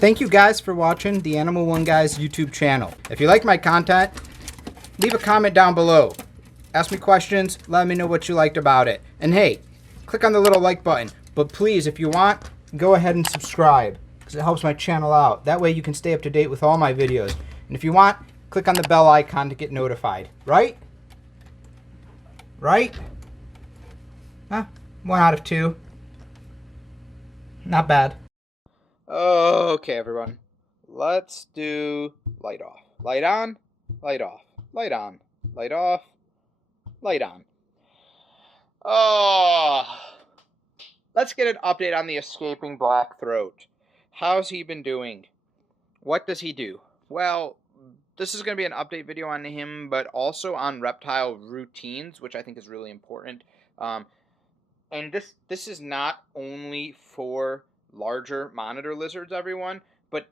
Thank you guys for watching the Animal One Guys YouTube channel. If you like my content, leave a comment down below. Ask me questions, let me know what you liked about it. And hey, click on the little like button. But please, if you want, go ahead and subscribe, because it helps my channel out. That way you can stay up to date with all my videos. And if you want, click on the bell icon to get notified. Right? Right? Huh? 1 out of 2. Not bad. Okay, everyone. Let's do light off. Light on, light off. Light on, light off, light on. Oh, let's get an update on the escaping black throat. How's he been doing? What does he do? Well, this is going to be an update video on him, but also on reptile routines, which I think is really important. And this is not only for larger monitor lizards, everyone, but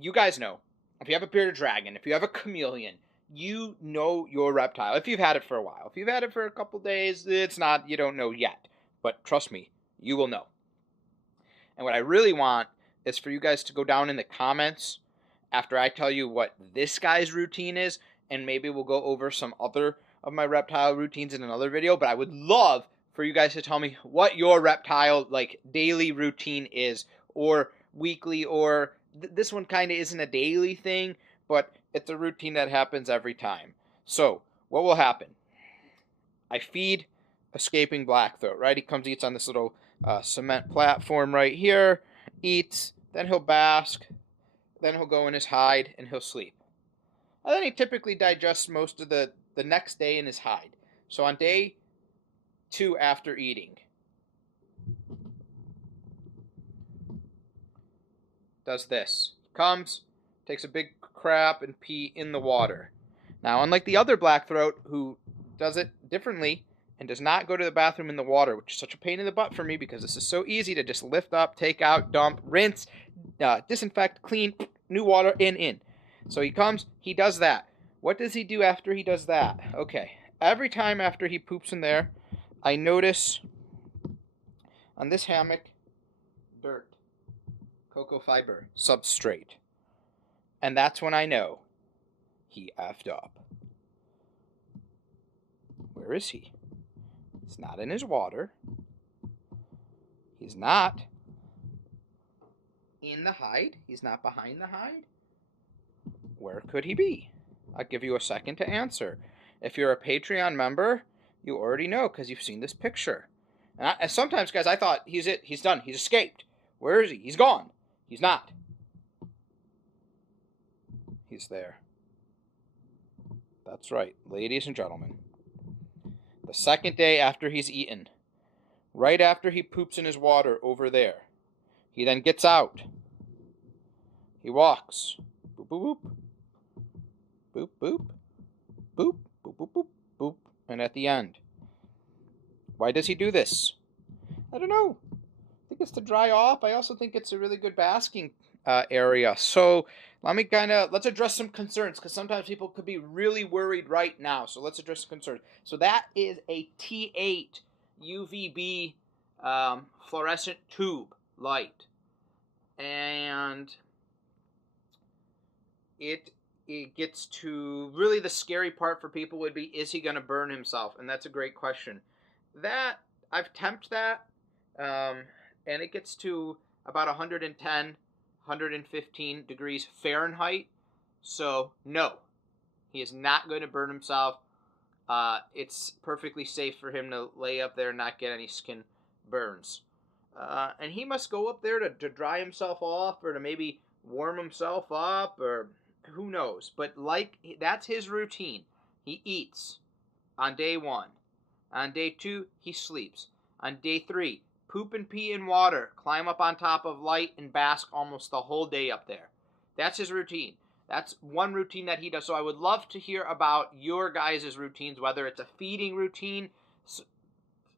you guys know, if you have a bearded dragon, if you have a chameleon, you know your reptile. If you've had it for a while, if you've had it for a couple days, it's not, you don't know yet. But trust me, you will know. And what I really want is for you guys to go down in the comments after I tell you what this guy's routine is, and maybe we'll go over some other of my reptile routines in another video. But I would love for you guys to tell me what your reptile like daily routine is, or weekly, or this one kind of isn't a daily thing, but it's a routine that happens every time. So what will happen? I feed escaping blackthroat, right? He comes, eats on this little cement platform right here, eats, then he'll bask, then he'll go in his hide and he'll sleep. And then he typically digests most of the next day in his hide. So on day 2 after eating, does this. Comes, takes a big crap and pee in the water. Now, unlike the other blackthroat who does it differently and does not go to the bathroom in the water, which is such a pain in the butt for me because this is so easy to just lift up, take out, dump, rinse, disinfect, clean, new water, in. So he comes, he does that. What does he do after he does that? Okay, every time after he poops in there, I notice on this hammock, dirt, cocoa fiber, substrate. And that's when I know he effed up. Where is he? He's not in his water. He's not in the hide. He's not behind the hide. Where could he be? I'll give you a second to answer. If you're a Patreon member, you already know because you've seen this picture. And sometimes, guys, I thought he's it. He's done. He's escaped. Where is he? He's gone. He's not. He's there. That's right, ladies and gentlemen. The second day after he's eaten, right after he poops in his water over there, he then gets out. He walks. Boop, boop, boop. Boop, boop. Boop, boop, boop, boop, boop. And at the end. Why does he do this? I don't know. I think it's to dry off. I also think it's a really good basking area. So let's address some concerns, because sometimes people could be really worried right now. So let's address concerns. So that is a T8 UVB fluorescent tube light. And it gets to really the scary part for people would be, is he going to burn himself? And that's a great question. That I've temped that, and it gets to about 110, 115 degrees Fahrenheit. So no, he is not going to burn himself. It's perfectly safe for him to lay up there and not get any skin burns. And he must go up there to dry himself off, or to maybe warm himself up, or who knows. But that's his routine. He eats on day 1. On day 2, he sleeps. On day 3, poop and pee in water, climb up on top of light, and bask almost the whole day up there. That's his routine. That's one routine that he does. So I would love to hear about your guys' routines, whether it's a feeding routine,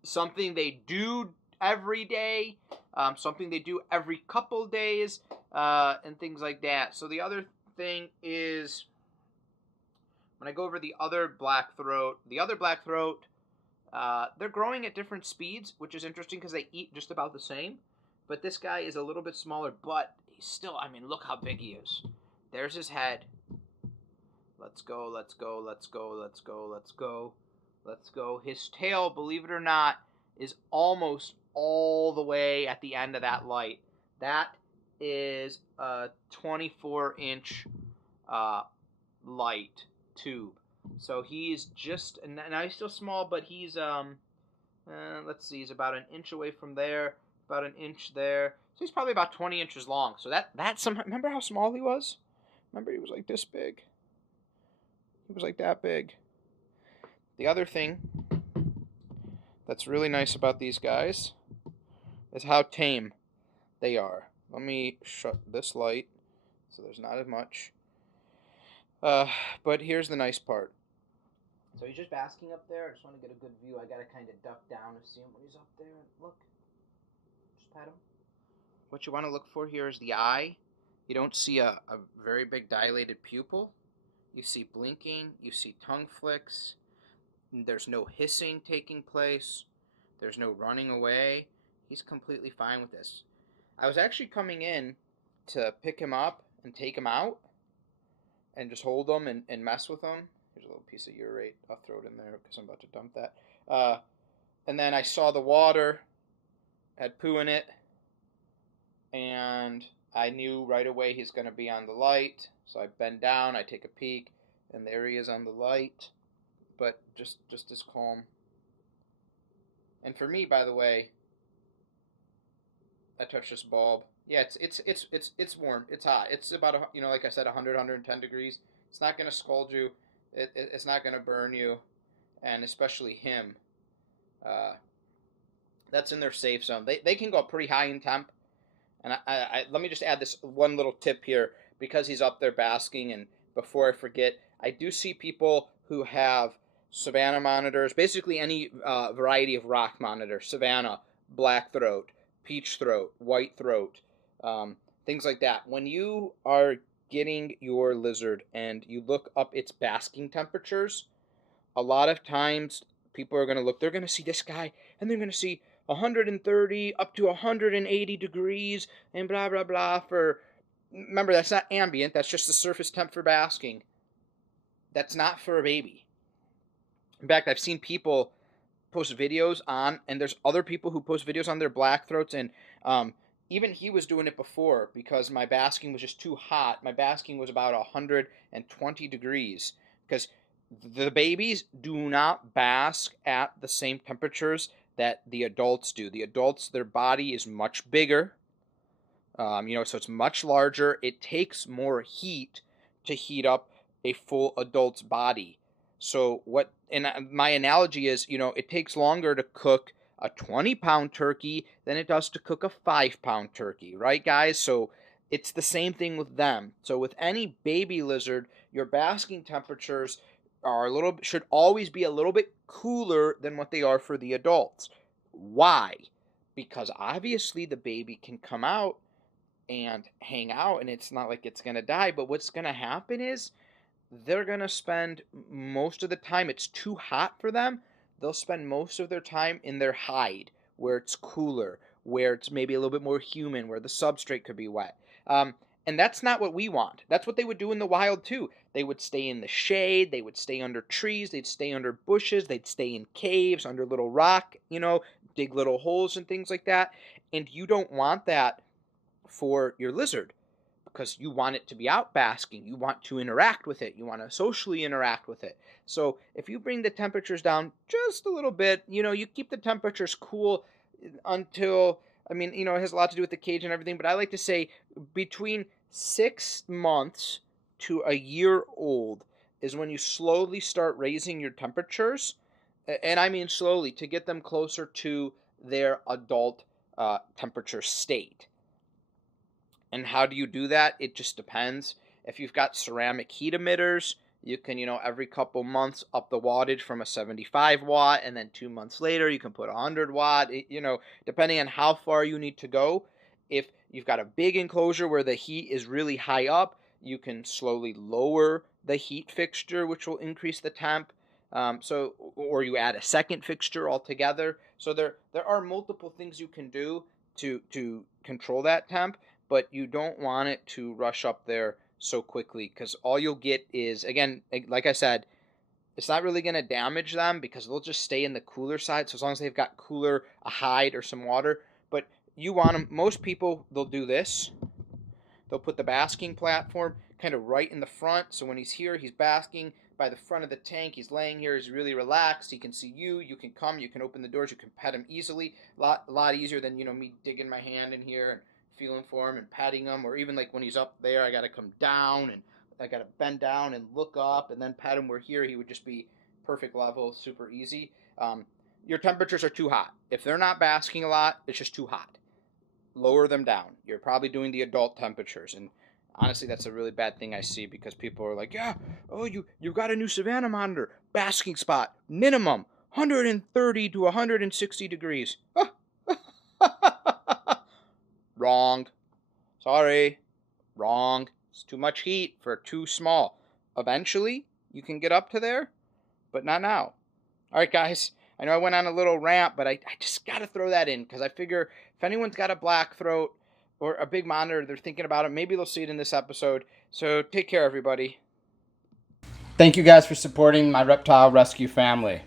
something they do every day, something they do every couple days, and things like that. So the other thing is, when I go over the other blackthroat, they're growing at different speeds, which is interesting because they eat just about the same. But this guy is a little bit smaller, but he's still, I mean, look how big he is. There's his head. Let's go, let's go, let's go, let's go, let's go, let's go. His tail, believe it or not, is almost all the way at the end of that light. That is a 24-inch light tube. So he's just, now he's still small, but he's, let's see, he's about an inch away from there, about an inch there. So he's probably about 20 inches long. So that's some, remember how small he was? Remember he was like this big. He was like that big. The other thing that's really nice about these guys is how tame they are. Let me shut this light so there's not as much. But here's the nice part. So he's just basking up there. I just want to get a good view. I got to kind of duck down to see him when he's up there. Look. Just pat him. What you want to look for here is the eye. You don't see a very big dilated pupil. You see blinking. You see tongue flicks. There's no hissing taking place. There's no running away. He's completely fine with this. I was actually coming in to pick him up and take him out and just hold him and mess with him. Here's a little piece of urate. I'll throw it in there because I'm about to dump that. And then I saw the water had poo in it, and I knew right away he's going to be on the light. So I bend down, I take a peek, and there he is on the light. But just as calm. And for me, by the way, I touched this bulb. Yeah, it's warm. It's hot. It's about like I said, 100, 110 degrees. It's not gonna scald you. It's not gonna burn you, and especially him. That's in their safe zone. They can go pretty high in temp. And I let me just add this one little tip here because he's up there basking. And before I forget, I do see people who have Savannah monitors, basically any variety of rock monitor, Savannah, black throat, peach throat, white throat, things like that. When you are getting your lizard and you look up its basking temperatures, a lot of times people are going to look, they're going to see this guy and they're going to see 130 up to 180 degrees and blah, blah, blah for, remember, that's not ambient, that's just the surface temp for basking. That's not for a baby. In fact, I've seen people post videos on, and there's other people who post videos on their black throats, and even he was doing it before because my basking was just too hot. My basking was about 120 degrees because the babies do not bask at the same temperatures that the adults do. The adults, their body is much bigger, so it's much larger. It takes more heat to heat up a full adult's body. So my analogy is, it takes longer to cook a 20-pound turkey than it does to cook a 5-pound turkey, right, guys? So it's the same thing with them. So with any baby lizard, your basking temperatures should always be a little bit cooler than what they are for the adults. Why? Because obviously the baby can come out and hang out, and it's not like it's going to die, but what's going to happen is they're going to spend most of the time, it's too hot for them, they'll spend most of their time in their hide, where it's cooler, where it's maybe a little bit more humid, where the substrate could be wet. And that's not what we want. That's what they would do in the wild too. They would stay in the shade, they would stay under trees, they'd stay under bushes, they'd stay in caves, under little rock, dig little holes and things like that. And you don't want that for your lizard, because you want it to be out basking. You want to interact with it. You want to socially interact with it. So if you bring the temperatures down just a little bit, you keep the temperatures cool until, it has a lot to do with the cage and everything, but I like to say between 6 months to a year old is when you slowly start raising your temperatures. And I mean slowly, to get them closer to their adult temperature state. And how do you do that? It just depends. If you've got ceramic heat emitters, you can, every couple months up the wattage from a 75 watt, and then 2 months later you can put 100 watt, depending on how far you need to go. If you've got a big enclosure where the heat is really high up, you can slowly lower the heat fixture, which will increase the temp. Or you add a second fixture altogether. So there are multiple things you can do to control that temp. but you don't want it to rush up there so quickly, because all you'll get is, again, like I said, it's not really going to damage them because they'll just stay in the cooler side. So as long as they've got cooler, a hide or some water, but you want them, most people, they'll do this. They'll put the basking platform kind of right in the front. So when he's here, he's basking by the front of the tank. He's laying here. He's really relaxed. He can see you. You can come. You can open the doors. You can pet him easily. A lot easier than, me digging my hand in here and feeling for him and patting him. Or even like when he's up there, I got to come down and I got to bend down and look up and then pet him. Where here, he would just be perfect level, super easy. Your temperatures are too hot. If they're not basking a lot, it's just too hot. Lower them down. You're probably doing the adult temperatures, and honestly, that's a really bad thing I see, because people are like, yeah, oh, you got a new Savannah monitor, basking spot, minimum 130 to 160 degrees. Wrong. Sorry. Wrong. It's too much heat for too small. Eventually, you can get up to there, but not now. All right, guys. I know I went on a little rant, but I just got to throw that in, because I figure if anyone's got a black throat or a big monitor, they're thinking about it, maybe they'll see it in this episode. So take care, everybody. Thank you guys for supporting my reptile rescue family.